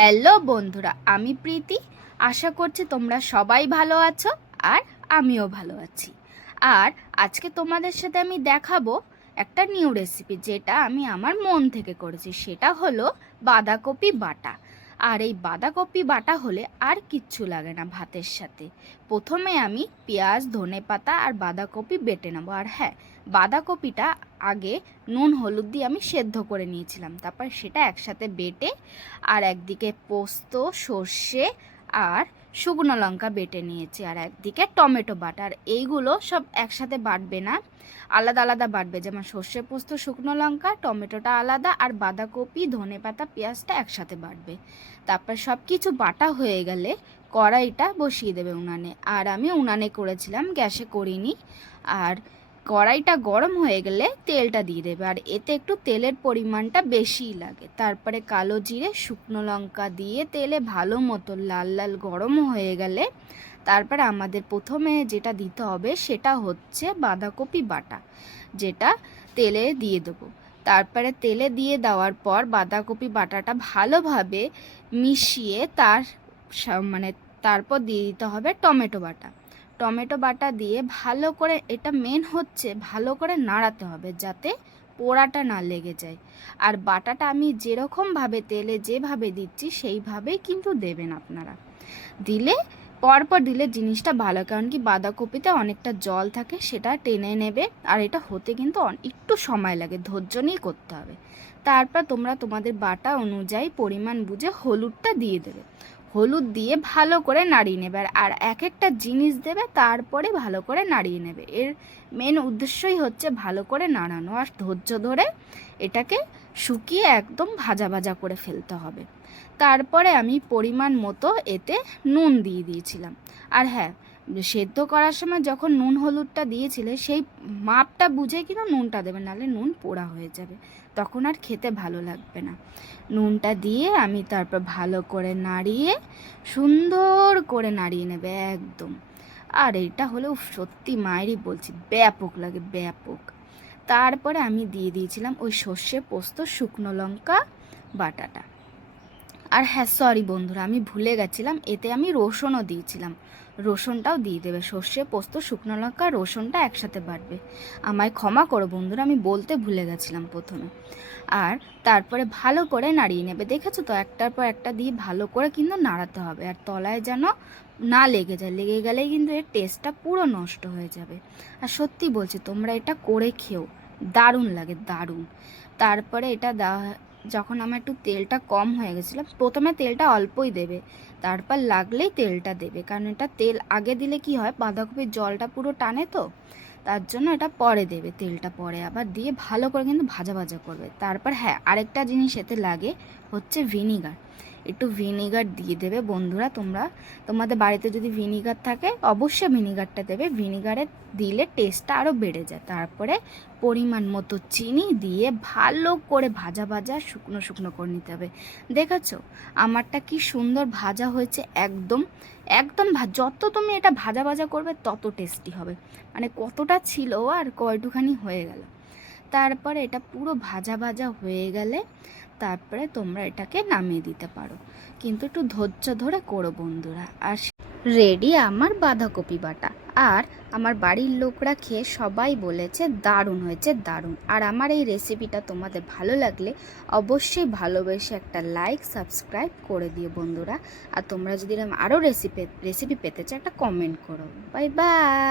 Hello বন্ধুরা, আমি প্রীতি। আশা করছি তোমরা সবাই ভালো আছো আর আমিও ভালো আছি। আর আজকে তোমাদের সাথে আমি দেখাবো একটা নিউ রেসিপি, যেটা আমি আমার মন থেকে করেছি। সেটা হলো বাঁধাকপি বাটা। আর এই বাঁধাকপি বাটা হলে আর কিচ্ছু লাগে না ভাতের সাথে। প্রথমে আমি পেঁয়াজ, ধনেপাতা আর বাঁধাকপি বেটে নেবো। আর হ্যাঁ, বাঁধাকপিটা আগে নুন হলুদ দিয়ে আমি সেদ্ধ করে নিয়েছিলাম, তারপর সেটা একসাথে বেটে আর একদিকে পোস্ত, সর্ষে আর শুকনো লঙ্কা বেটে নিয়েছি, আর একদিকে টমেটো বাটা। আর এইগুলো সব একসাথে বাটবে না, আলাদা আলাদা বাটবে। যেমন সর্ষে, পোস্ত, শুকনো লঙ্কা, টমেটোটা আলাদা, আর বাঁধাকপি, ধনেপাতা, পেঁয়াজটা একসাথে বাটবে। তারপর সব কিছু বাটা হয়ে গেলে কড়াইটা বসিয়ে দেবে উনানে। আর আমি উনানে করেছিলাম, গ্যাসে করিনি। আর কড়াইটা গরম হয়ে গেলে তেলটা দিয়ে দেবে, আর এতে একটু তেলের পরিমাণটা বেশিই লাগে। তারপরে কালো জিরে, শুকনো লঙ্কা দিয়ে তেলে ভালো মতো লাল লাল গরম হয়ে গেলে তারপরে আমাদের প্রথমে যেটা দিতে হবে সেটা হচ্ছে বাঁধাকপি বাটা, যেটা তেলে দিয়ে দেবো। তারপরে তেলে দিয়ে দেওয়ার পর বাঁধাকপি বাটাটা ভালোভাবে মিশিয়ে মানে তারপর দিয়ে দিতে হবে টমেটো বাটা। টমেটো বাটা দিয়ে ভালো করে, এটা মেন হচ্ছে ভালো করে নাড়াতে হবে যাতে পোড়াটা না লেগে যায়। আর বাটাটা আমি যেরকমভাবে তেলে যেভাবে দিচ্ছি সেইভাবেই কিন্তু দেবেন আপনারা। দিলে পরপর দিলে জিনিসটা ভালো, কারণ কি বাঁধাকপিতে অনেকটা জল থাকে, সেটা টেনে নেবে। আর এটা হতে কিন্তু একটু সময় লাগে, ধৈর্য নিয়ে করতে হবে। তারপর তোমরা তোমাদের বাটা অনুযায়ী পরিমাণ বুঝে হলুদটা দিয়ে দেবে। হলুদ দিয়ে ভালো করে নাড়িয়ে নেবে, আর এক একটা জিনিস দেবে, তারপরে ভালো করে নাড়িয়ে নেবে। এর মেন উদ্দেশ্যই হচ্ছে ভালো করে নাড়ানো, আর ধৈর্য ধরে এটাকে শুকিয়ে একদম ভাজা ভাজা করে ফেলতে হবে। তারপরে আমি পরিমাণ মতো এতে নুন দিয়ে দিয়েছিলাম। আর হ্যাঁ, সেদ্ধ করার সময় যখন নুন হলুদটা দিয়েছিলে সেই মাপটা বুঝে কিন্তু নুনটা দেবে, নাহলে নুন পোড়া হয়ে যাবে, তখন আর খেতে ভালো লাগবে না। নুনটা দিয়ে আমি তারপর ভালো করে নাড়িয়ে সুন্দর করে নাড়িয়ে নেবে একদম। আর এটা হলেও সত্যি মায়েরই বলছি, ব্যাপক লাগে, ব্যাপক। তারপরে আমি দিয়ে দিয়েছিলাম ওই সর্ষে, পোস্ত, শুকনো লঙ্কা বাটাটা। আর হ্যাঁ, সরি বন্ধুরা, আমি ভুলে গেছিলাম, এতে আমি রসুনও দিয়েছিলাম। রসুনটাও দিয়ে দেবে। সর্ষে, পোস্ত, শুকনো লঙ্কা, রসুনটা একসাথে বাটবে। আমায় ক্ষমা করো বন্ধুরা, আমি বলতে ভুলে গেছিলাম প্রথমে। আর তারপরে ভালো করে নাড়িয়ে নেবে। দেখেছো তো, একটার পর একটা দিয়ে ভালো করে কিন্তু নাড়াতে হবে, আর তলায় যেন না লেগে যায়। লেগে গেলেই কিন্তু এর টেস্টটা পুরো নষ্ট হয়ে যাবে। আর সত্যি বলছি, তোমরা এটা করে খেও, দারুণ লাগে, দারুণ। তারপরে এটা যখন আমার একটু তেলটা কম হয়ে গেছিলো, প্রথমে তেলটা অল্পই দেবে, তারপর লাগলেই তেলটা দেবে, কারণ এটা তেল আগে দিলে কি হয়, বাঁধাকপির জলটা পুরো টানে, তো তার জন্য এটা পরে দেবে, তেলটা পরে আবার দিয়ে ভালো করে কিন্তু ভাজা ভাজা করবে। তারপর হ্যাঁ, আরেকটা জিনিস এতে লাগে হচ্ছে ভিনিগার। একটু ভিনিগার দিয়ে দেবে বন্ধুরা। তোমাদের বাড়িতে যদি ভিনিগার থাকে অবশ্যই ভিনিগারটা দেবে, ভিনিগারে দিলে টেস্টটা আরও বেড়ে যায়। তারপরে পরিমাণ মতো চিনি দিয়ে ভালো করে ভাজা ভাজা শুকনো শুকনো করে নিতে হবে। দেখেছো আমারটা কি সুন্দর ভাজা হয়েছে, একদম একদম যত তুমি এটা ভাজা ভাজা করবে তত টেস্টি হবে। মানে কতটা ছিল আর কয়টুখানি হয়ে গেল। তারপরে এটা পুরো ভাজা ভাজা হয়ে গেলে তারপরে তোমরা এটাকে নামিয়ে দিতে পারো, কিন্তু একটু ধৈর্য ধরে করো বন্ধুরা। আর রেডি আমার বাঁধাকপি বাটা। আর আমার বাড়ির লোকরা খেয়ে সবাই বলেছে দারুণ হয়েছে, দারুণ। আর আমার এই রেসিপিটা তোমাদের ভালো লাগলে অবশ্যই ভালোবেসে একটা লাইক, সাবস্ক্রাইব করে দিও বন্ধুরা। আর তোমরা যদি আরও রেসিপি পেতে চাও একটা কমেন্ট করো। Bye bye.